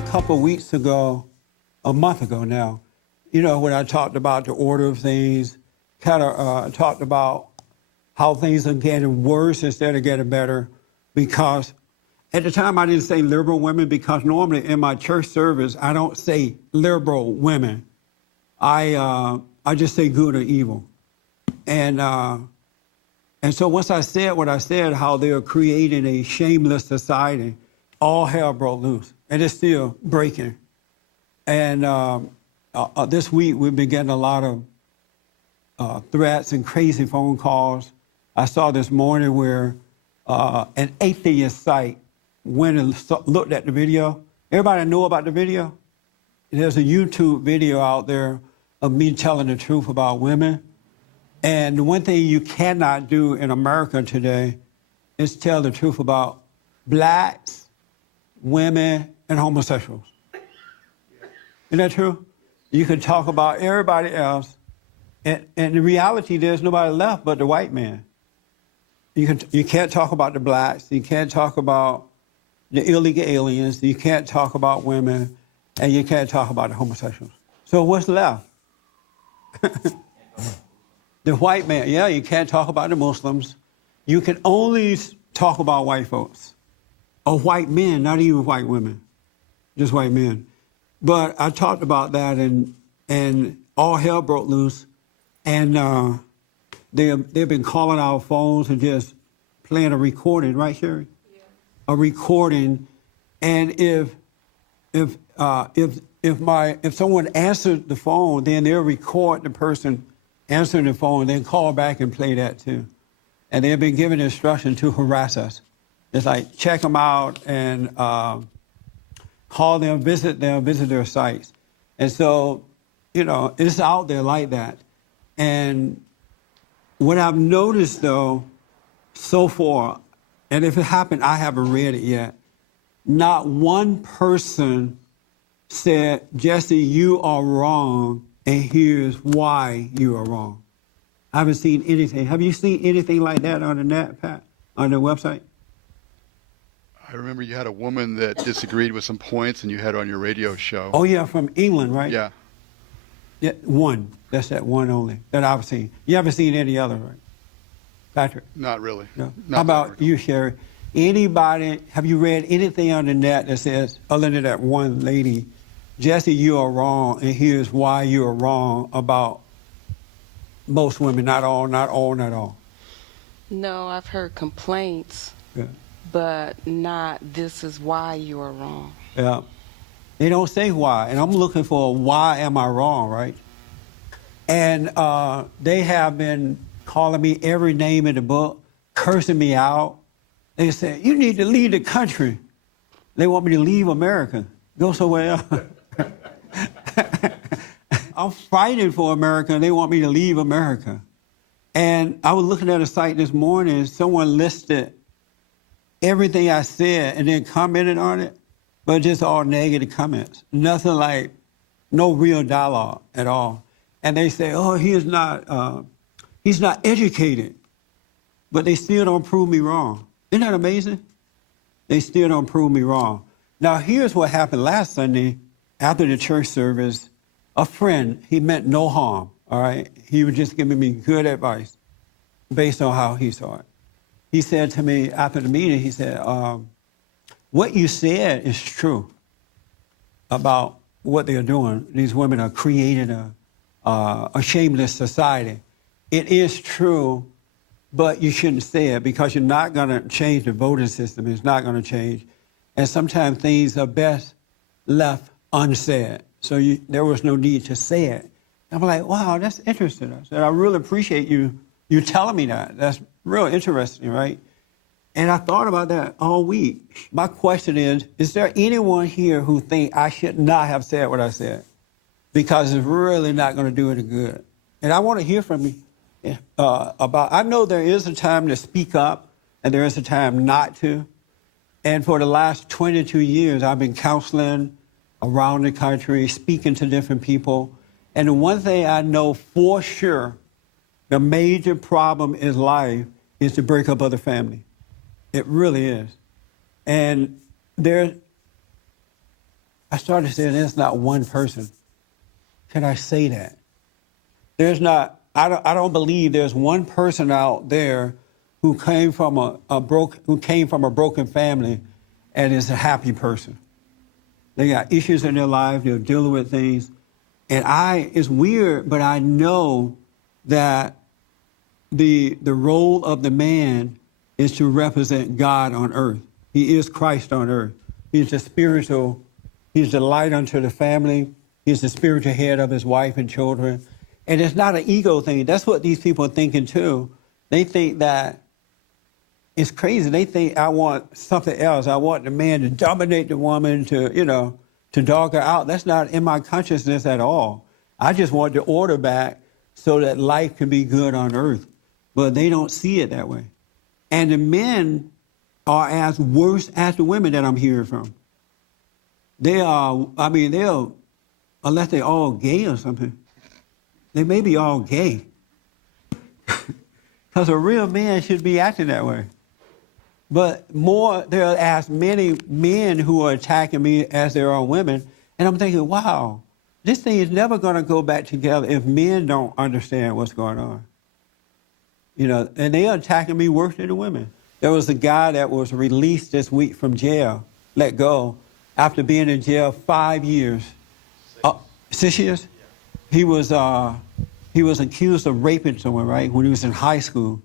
a couple of weeks ago, a month ago now, when I talked about the order of things, kind of talked about how things are getting worse instead of getting better, because at the time I didn't say liberal women, because normally in my church service, I don't say liberal women. I just say good or evil. And so once I said what I said, how they're creating a shameless society, all hell broke loose, and it's still breaking. And this week we've been getting a lot of threats and crazy phone calls. I saw this morning where an atheist site went and looked at the video. Everybody know about the video? There's a YouTube video out there of me telling the truth about women. And the one thing you cannot do in America today is tell the truth about blacks, women, and homosexuals. Isn't that true? You can talk about everybody else, and in reality, there's nobody left but the white man. You can't talk about the blacks, you can't talk about the illegal aliens, you can't talk about women, and you can't talk about the homosexuals. So what's left? The white man. Yeah, you can't talk about the Muslims. You can only talk about white folks. Or white men, not even white women. Just white men. But I talked about that, and all hell broke loose. And they've been calling our phones and just playing a recording, right, Sherry? Yeah. A recording. And if someone answered the phone, then they'll record the person answering the phone, then call back and play that too. And they've been given instruction to harass us. It's like check them out and call them, visit their sites. And so, it's out there like that. And what I've noticed though, so far, and if it happened, I haven't read it yet, not one person said, Jesse, you are wrong, and here's why you are wrong. I haven't seen anything. Have you seen anything like that on the net, Pat, on the website? I remember you had a woman that disagreed with some points, and you had her on your radio show. Oh, yeah, from England, right? Yeah. Yeah, one. That's that one only that I've seen. You haven't seen any other, right? Patrick? Not really. No. Not How about you, Sherry? Anybody, have you read anything on the net that says, other than that one lady, Jesse, you are wrong, and here's why you are wrong about most women, not all, not all, not all? No, I've heard complaints, Yeah. but not this is why you are wrong. Yeah. They don't say why, and I'm looking for why am I wrong, right? And they have been calling me every name in the book, cursing me out. They say, you need to leave the country. They want me to leave America, go somewhere else. I'm fighting for America, and they want me to leave America. And I was looking at a site this morning, someone listed everything I said and then commented on it, but just all negative comments. Nothing like, no real dialogue at all. And they say, oh, he's not educated, but they still don't prove me wrong. Isn't that amazing? They still don't prove me wrong. Now, here's what happened last Sunday after the church service. A friend, he meant no harm, all right? He was just giving me good advice based on how he saw it. He said to me after the meeting, he said, what you said is true about what they're doing. These women are creating a shameless society. It is true, but you shouldn't say it because you're not going to change the voting system. It's not going to change. And sometimes things are best left unsaid. So there was no need to say it. I'm like, wow, that's interesting. I said, I really appreciate you telling me that. That's real interesting, right? And I thought about that all week. My question is there anyone here who think I should not have said what I said? Because it's really not going to do any good. And I want to hear from you about, I know there is a time to speak up and there is a time not to. And for the last 22 years, I've been counseling around the country, speaking to different people. And the one thing I know for sure, the major problem in life is to break up other family. It really is. And I started saying, there's not one person. Can I say that? There's not, I don't believe there's one person out there who came from a broken family and is a happy person. They got issues in their life, they're dealing with things. And it's weird, but I know that the role of the man is to represent God on earth. He is Christ on earth. He's he's the light unto the family. He's the spiritual head of his wife and children. And it's not an ego thing. That's what these people are thinking too. They think that it's crazy. They think I want something else. I want the man to dominate the woman, to dog her out. That's not in my consciousness at all. I just want the order back so that life can be good on earth. But they don't see it that way. And the men are as worse as the women that I'm hearing from. They are, unless they're all gay or something, they may be all gay. Because a real man should be acting that way. But there are as many men who are attacking me as there are women. And I'm thinking, wow, this thing is never going to go back together if men don't understand what's going on. And they are attacking me worse than the women. There was a guy that was released this week from jail, let go, after being in jail 5 years. 6 years? Yeah. He was accused of raping someone, right? When he was in high school.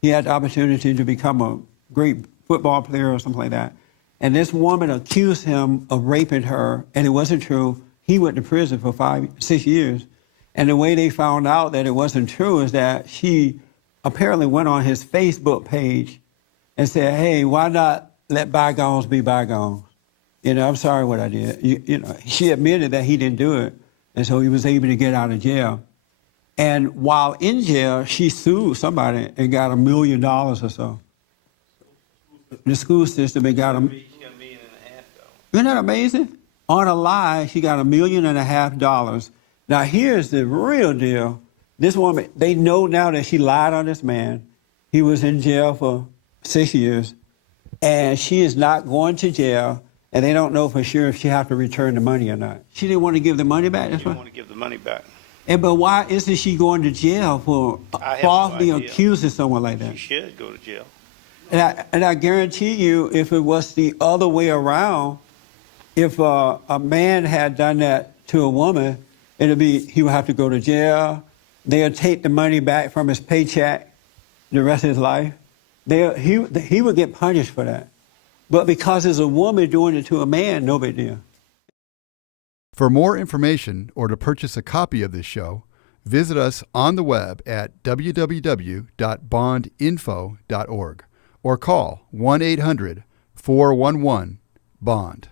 He had the opportunity to become a great football player or something like that. And this woman accused him of raping her, and it wasn't true. He went to prison for 6 years. And the way they found out that it wasn't true is that she apparently went on his Facebook page and said, hey, why not let bygones be bygones? I'm sorry what I did. She admitted that he didn't do it. And so he was able to get out of jail. And while in jail, she sued somebody and got $1 million or so. The school system, it got $1.5 million. Isn't that amazing? On a lie, she got $1.5 million. Now, here's the real deal. This woman, they know now that she lied on this man. He was in jail for 6 years, and she is not going to jail, and they don't know for sure if she have to return the money or not. She didn't want to give the money back? She didn't want to give the money back. But why isn't she going to jail for falsely accusing someone like that? She should go to jail. And I guarantee you, if it was the other way around, if a man had done that to a woman, he would have to go to jail. They'll take the money back from his paycheck the rest of his life. He would get punished for that. But because it's a woman doing it to a man, no big deal. For more information or to purchase a copy of this show, visit us on the web at www.bondinfo.org or call 1-800-411-BOND.